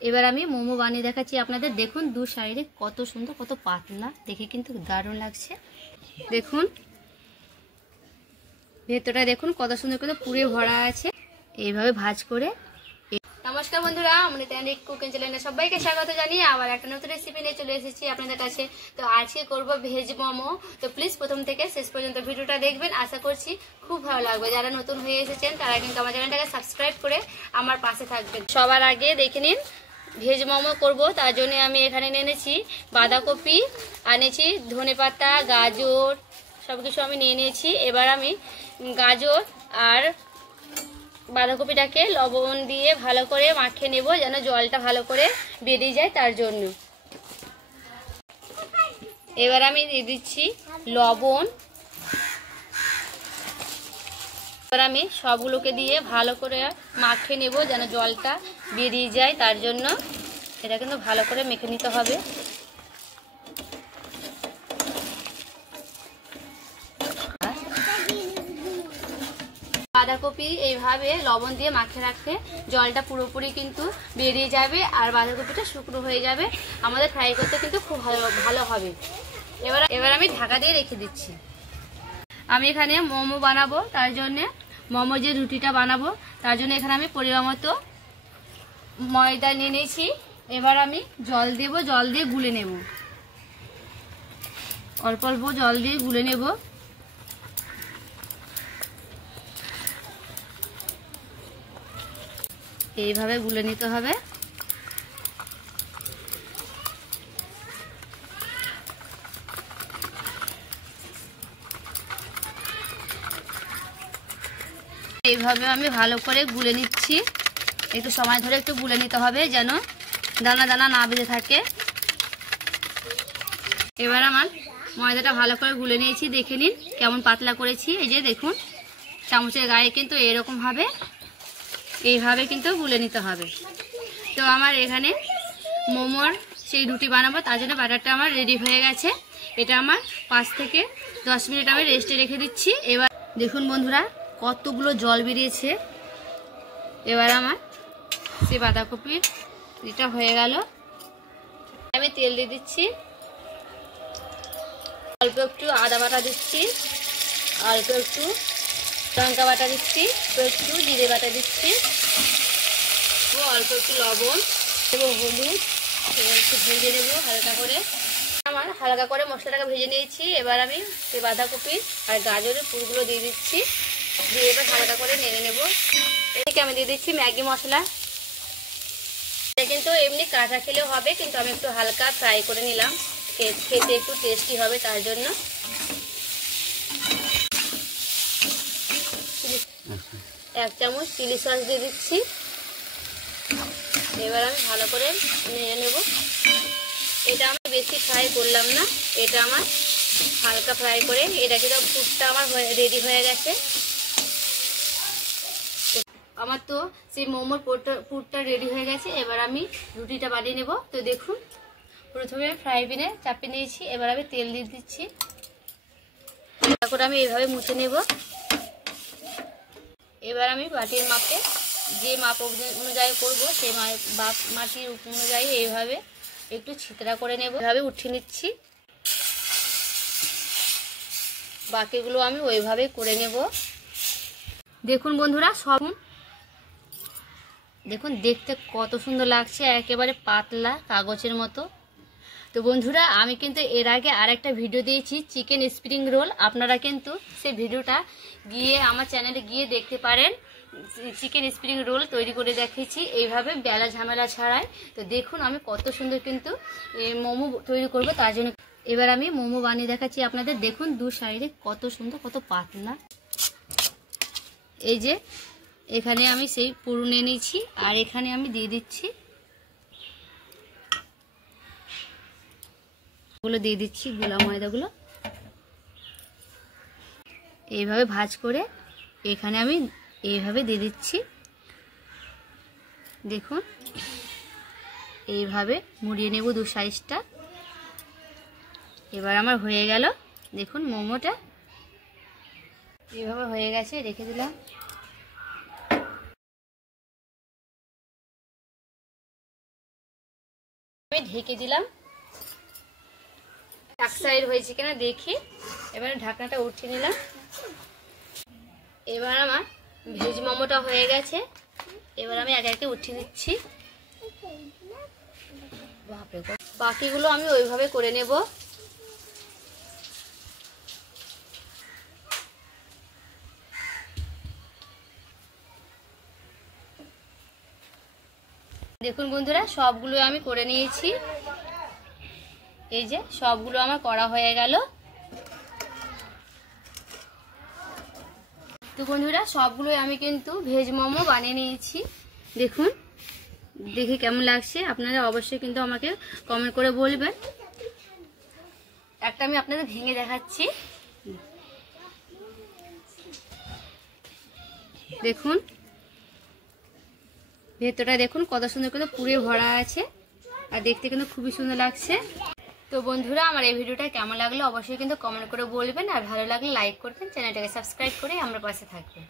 এবার আমি মোমো বানিয়ে দেখাচ্ছি আপনাদের। দেখুন দু সাইডে কত সুন্দর, কত পাতলা, দেখে কিন্তু দারুণ লাগছে। দেখুন ভেতরটা দেখুন কত সুন্দর করে পুরে ভরা আছে। এইভাবে ভাজ করে। নমস্কার বন্ধুরা, আমাদের ত্যান্ডিক কুকিং চ্যানেলে সবাইকে স্বাগত জানিয়ে আবার একটা নতুন রেসিপি নিয়ে চলে এসেছি আপনাদের কাছে। তো আজকে করব ভেজ মোমো। তো প্লিজ প্রথম থেকে শেষ পর্যন্ত ভিডিওটা দেখবেন, আশা করছি খুব ভালো লাগবে। যারা নতুন হয়ে এসেছেন তারা কিন্তু আমার চ্যানেলটাকে সাবস্ক্রাইব করে আমার পাশে থাকবেন। সবার আগে দেখে নিন ভেজ মোমো করব, তার জন্য আমি এখানে নিয়েছি বাঁধাকপি, আনেছি ধনেপাতা, গাজর, সব কিছু আমি নিয়ে নিয়েছি। এবার আমি গাজর আর বাঁধাকপিটাকে লবণ দিয়ে ভালো করে মাখিয়ে নেব, যেন জলটা ভালো করে বেরিয়ে যায় তার জন্য। এবার আমি দিয়ে দিচ্ছি লবণ। এবার আমি সবগুলোকে দিয়ে ভালো করে মাখিয়ে নেব, যেন জলটা বেরিয়ে যায় তার জন্য। এটা কিন্তু ভালো করে মেখে নিতে হবে। বাঁধাকপি এইভাবে লবণ দিয়ে মাখিয়ে রাখলে জলটা পুরোপুরি কিন্তু বেরিয়ে যাবে আর বাঁধাকপিটা শুকনো হয়ে যাবে। আমাদের ফ্রাই করতে কিন্তু খুব ভালো হবে। এবার আমি ঢাকা দিয়ে রেখে দিচ্ছি। আমি এখানে মোমো বানাবো, তার জন্যে মোমো যে রুটিটা বানাবো তার জন্য এখানে আমি পরিমাণ মতো ময়দা নিয়ে নিয়েছি। এবার আমি জল দেব, জল দিয়ে গুলে নেব, অল্প অল্প জল দিয়ে গুলে নেব। এইভাবে গুলে নিতে হবে। এইভাবে আমি ভালো করে গুলে নিচ্ছি। একটু সময় ধরে একটু গুলে নিতে হবে, যেন দানা দানা না বেঁধে থাকে। এবার আমার ময়দাটা ভালো করে গুলে নিয়েছি, দেখে নিন কেমন পাতলা করেছি। এই যে দেখুন চামচের গায়ে কিন্তু এইভাবে কিন্তু গুলে নিতে হবে। তো আমার এখানে মোমোর সেই রুটি বানাবো, তার জন্য ব্যাটারটা আমার রেডি হয়ে গেছে। এটা আমার 5 থেকে 10 মিনিট আমি রেস্টে রেখে দিচ্ছি। এবার দেখুন বন্ধুরা কতগুলো জল বেরিয়েছে। এবার আমার সেই বাঁধাকপির এটা হয়ে গেল। আমি তেল দিয়ে দিচ্ছি, অল্প একটু আদা বাটা দিচ্ছি, অল্প একটু লঙ্কা বাটা দিচ্ছি, একটু জিরে বাটা দিচ্ছি, অল্প একটু লবণ এবং হলুদ। এবার একটু ভেজে নেবো হালকা করে। আমার হালকা করে মশলাটাকে ভেজে নিয়েছি। এবার আমি সেই বাঁধাকপি আর গাজরের পুরগুলো দিয়ে দিচ্ছি, দিয়ে এবার হালকা করে নেড়ে নেব। এদিকে আমি দিয়ে দিচ্ছি ম্যাগি মশলা। এটা কিন্তু এমনি কাঁচা খেলেও হবে, কিন্তু আমি একটু হালকা ফ্রাই করে নিলাম, খেতে একটু টেস্টি হবে তার জন্য। এক চামচ চিলি সস দিয়ে দিচ্ছি। এবার আমি ভালো করে নেড়ে নেব। এটা আমি বেশি ফ্রাই করলাম না, এটা আমার হালকা ফ্রাই করে। এটা কিন্তু পুরটা আমার রেডি হয়ে গেছে। আমার তো সেই মোমোর পুরটা রেডি হয়ে গেছে। এবার আমি রুটিটা বানিয়ে নেব। তো দেখুন প্রথমে ফ্রাই প্যানে চাপিয়ে নিয়েছি, এবার আমি তেল দিয়ে দিচ্ছি। তারপর আমি এইভাবে মুছে নেব। এবার আমি বাটির মাপে যে মাপ অনুযায়ী করবো সেই মাটির অনুযায়ী এইভাবে একটু ছিতরা করে নেব। এভাবে উঠিয়ে নিচ্ছি, বাকিগুলো আমি ওইভাবে করে নেব। দেখুন বন্ধুরা সব দেখুন দেখতে কত সুন্দর লাগছে, একেবারে পাতলা কাগজের মতো। তো বন্ধুরা আমি কিন্তু এর আগে আরেকটা ভিডিও দিয়েছি চিকেন স্প্রিং রোল, আপনারা কিন্তু সেই ভিডিওটা গিয়ে আমার চ্যানেলে গিয়ে দেখতে পারেন। চিকেন স্প্রিং রোল তৈরি করে দেখিয়েছি এইভাবে বেলা ঝামেলা ছাড়াই। তো দেখুন আমি কত সুন্দর কিন্তু মোমো তৈরি করব তার জন্য। এবার আমি মোমো বানিয়ে দেখাচ্ছি আপনাদের। দেখুন দু সাইডে কত সুন্দর, কত পাতলা। এই যে এখানে আমি সেই পুর নিয়ে নিয়েছি, আর এখানে আমি দিয়ে দিচ্ছি গুলো দিয়ে দিচ্ছি গুলা ময়দাগুলো। এইভাবে ভাঁজ করে এখানে আমি এইভাবে দিয়ে দিচ্ছি। দেখুন এইভাবে মুড়িয়ে নেব দু সাইডটা। এবার আমার হয়ে গেল। দেখুন মোমোটা এইভাবে হয়ে গেছে, রেখে দিলাম। আমি ঢেকে দিলাম, এক সাইড হয়েছে কিনা দেখি। এবারে ঢাকনাটা উঠিয়ে নিলাম। এবার আমার ভেজ মোমোটা হয়ে গেছে। এবার আমি একে একে উঠিয়ে নিচ্ছি। বাকিগুলো আমি ওইভাবে করে নেব। দেখুন বন্ধুরা, সবগুলো আমি করে নিয়েছি। এই যে সবগুলো আমার করা হয়ে গেল। তো বন্ধুরা, সবগুলো আমি কিন্তু ভেজ মোমো বানিয়ে নিয়েছি। দেখুন, দেখে কেমন লাগছে আপনারা অবশ্যই কিন্তু আমাকে কমেন্ট করে বলবেন। একটা আমি আপনাদের ভেঙে দেখাচ্ছি। দেখুন ভেতরটা দেখুন কত সুন্দর করে পুরে ভরা আছে, আর দেখতে কিন্তু খুবই সুন্দর লাগছে। তো বন্ধুরা, আমার এই ভিডিওটা কেমন লাগলো অবশ্যই কিন্তু কমেন্ট করে বলবেন, আর ভালো লাগলে লাইক করবেন, চ্যানেলটাকে সাবস্ক্রাইব করে আমার পাশে থাকবেন।